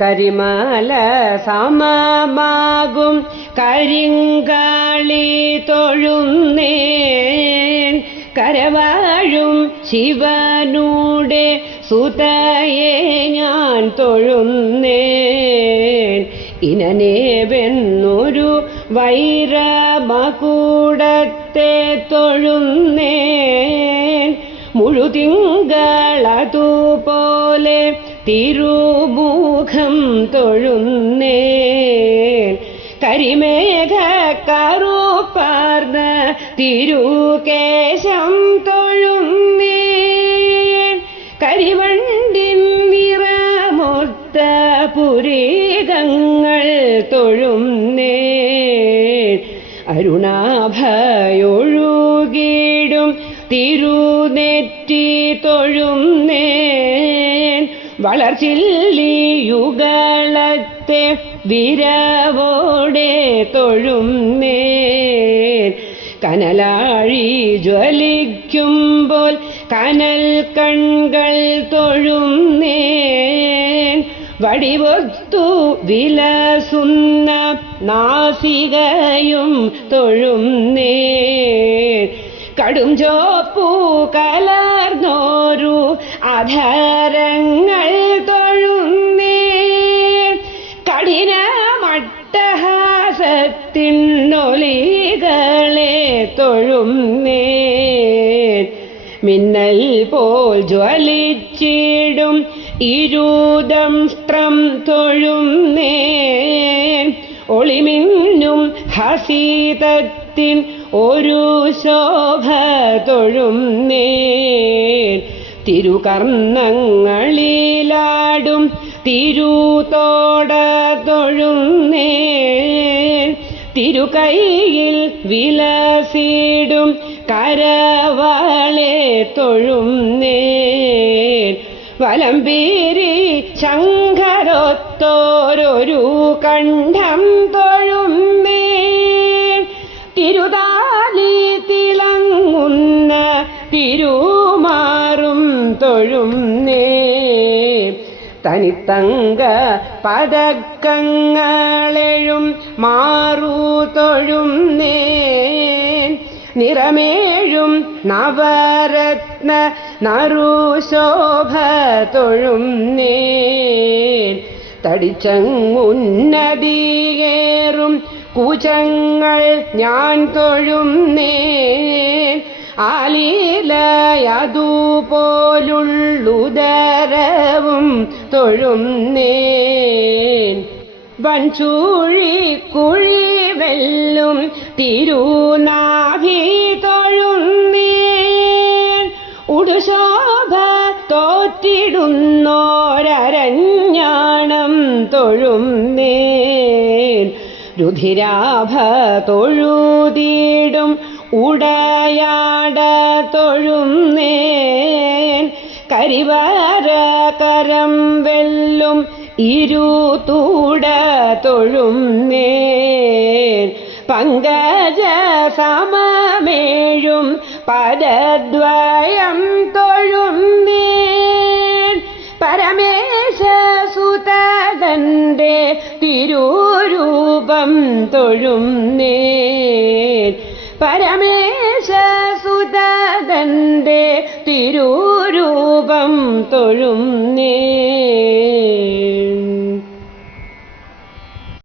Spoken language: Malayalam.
കരിമല സമമാകും. കരിങ്കാളി തൊഴുന്നേൻ. കരവാഴും ശിവനൂടെ സുതയെ ഞാൻ തൊഴുന്നേൻ. ഇനനേവെന്നൊരു വൈരമകൂടത്തെ തൊഴുന്നേൻ. മുഴുതിങ്കളതുപോലെ തിരുമുഖം തൊഴുന്നേ കരിമേഘ കറുപ്പാർന്ന തിരുകേശം തൊഴുന്നേൻ. കരിവണ്ടിൻ നിറമൊത്ത പുരീതങ്ങൾ തൊഴുന്നേൻ. അരുണാഭയൊഴുകിടും തിരുനെറ്റി തൊഴുന്നേൻ. വളർച്ചില്ലിയുകളത്തെ വിരവോടെ തൊഴുന്നേ കനലാഴി ജ്വലിക്കുമ്പോൾ കനൽ കൺകൾ തൊഴുന്നേ വടിവൊത്തു വിലസുന്ന നാസികയും തൊഴുന്നേ കടും ചോപ്പു കലർന്നോരു അധരങ്ങൾ തൊഴുന്നേ. കഠിന മട്ടഹാസത്തിനൊലികളെ തൊഴുന്നേ. മിന്നൽ പോൽ ജ്വലിച്ചിടും ഇരുദംഷ്ട്രം തൊഴുന്നേ. ഒളിമിന്നും ഹസീതത്തിൻ ഒരു ശോഭ തൊഴുന്നേൻ തിരുകർണങ്ങളിലാടും തിരുതോട തൊഴുന്നേ തിരുകൈയിൽ വിലസിടും കരവാളെ തൊഴുന്നേ വലംപേരി ശങ്കരൊത്തോരൊരു കണ്ഠം തൊഴുന്നേ തിരുതാലി തിളങ്ങുന്ന തിരുമാറും തൊഴുന്നേ തനിത്തങ്ക പതക്കങ്ങളെഴും മാറു നേ. നിറമേഴും നവരത്ന നറുശോഭ നേ. തടിച്ചങ്ങുന്നതിയേറും കുചങ്ങൾ ഞാൻ തൊഴുന്നേൻ ആലീലയതുപോലുള്ളുദരവും തൊഴുന്നേൻ. വൻചൂഴി കുഴി വെല്ലും തിരുനാഭി തൊഴുന്നേൻ. ഉടുശോഭ തോറ്റിടുന്നോരഞ്ഞാണം തൊഴുന്നേൻ. രുധിരാഭ തൊഴുതിടും ഉടയാട തൊഴുന്നേൻ കരിവാരകരം വെല്ലും ഇരുതൂട തൊഴുന്നേൻ പങ്കജ സമമേഴും പരദ്വയം തൊഴുന്നേൻ. പരമേശ സുതന്റെ തിരുരൂപം തൊഴുന്നേൻ. പരമേശ സുതന്റെ തിരുരൂപം തൊഴുന്നേൻ